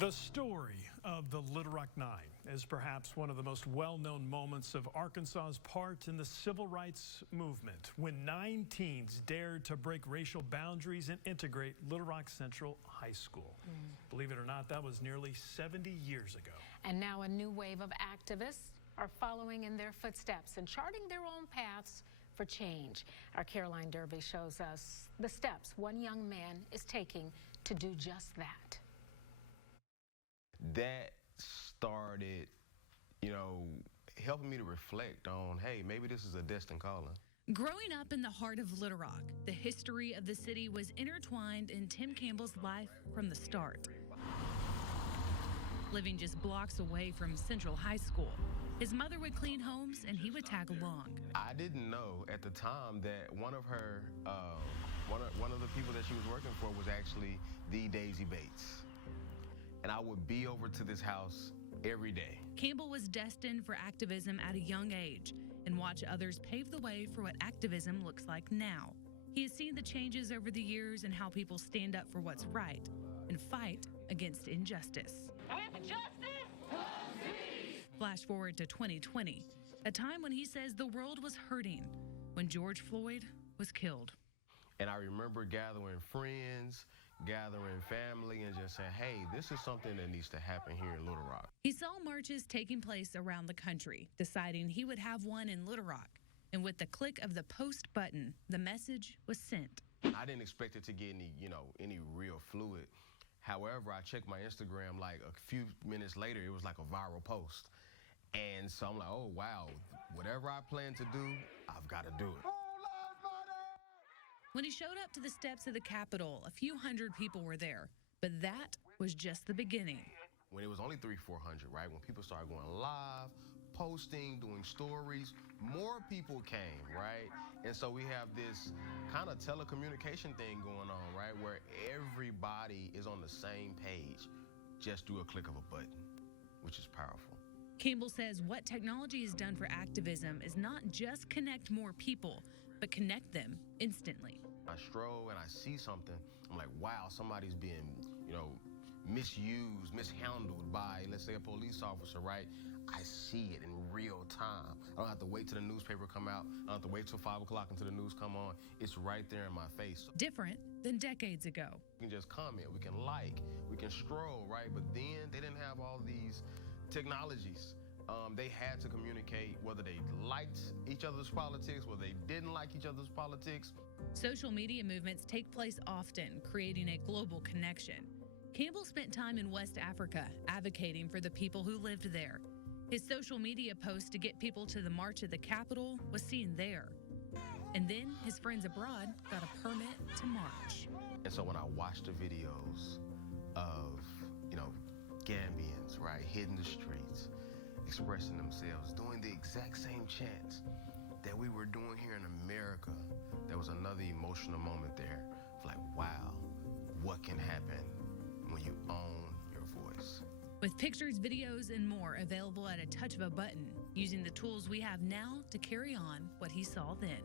The story of the Little Rock Nine is perhaps one of the most well-known moments of Arkansas's part in the civil rights movement, when 9 teens dared to break racial boundaries and integrate Little Rock Central High School. Believe it or not, that was nearly 70 years ago. And now a new wave of activists are following in their footsteps and charting their own paths for change. Our Caroline Derby shows us the steps one young man is taking to do just that. That started, helping me to reflect on, hey, maybe this is a destined calling. Growing up in the heart of Little Rock, the history of the city was intertwined in Tim Campbell's life from the start. Living just blocks away from Central High School, his mother would clean homes and he would tag along. I didn't know at the time that one of the people that she was working for was actually the Daisy Bates. And I would be over to this house every day. Campbell was destined for activism at a young age and watched others pave the way for what activism looks like now. He has seen the changes over the years and how people stand up for what's right and fight against injustice. Flash forward to 2020, a time when he says the world was hurting when George Floyd was killed. And I remember gathering friends, gathering family, and just saying, hey, this is something that needs to happen here in Little Rock. He saw marches taking place around the country, deciding he would have one in Little Rock. And with the click of the post button, the message was sent. I didn't expect it to get any real fluid. However, I checked my Instagram like a few minutes later, it was like a viral post. And so I'm like, oh, wow, whatever I plan to do, I've got to do it. When he showed up to the steps of the Capitol, a few hundred people were there, but that was just the beginning. When it was only 300-400, right? When people started going live, posting, doing stories, more people came, right? And so we have this kind of telecommunication thing going on, right? Where everybody is on the same page, just through a click of a button, which is powerful. Campbell says what technology has done for activism is not just connect more people, but connect them instantly. I stroll and I see something, I'm like, wow, somebody's being, misused, mishandled by, let's say, a police officer, right? I see it in real time. I don't have to wait till the newspaper come out. I don't have to wait till 5 o'clock until the news come on. It's right there in my face. Different than decades ago. We can just comment, we can like, we can stroll, right? But then they didn't have all these technologies. They had to communicate whether they liked each other's politics, whether they didn't like each other's politics. Social media movements take place often, creating a global connection. Campbell spent time in West Africa advocating for the people who lived there. His social media post to get people to the March of the Capitol was seen there. And then his friends abroad got a permit to march. And so when I watched the videos of, Gambians, right, hitting the streets, expressing themselves, doing the exact same chants that we were doing here in America, there was another emotional moment there. Like, wow, what can happen when you own your voice? With pictures, videos, and more available at a touch of a button, using the tools we have now to carry on what he saw then.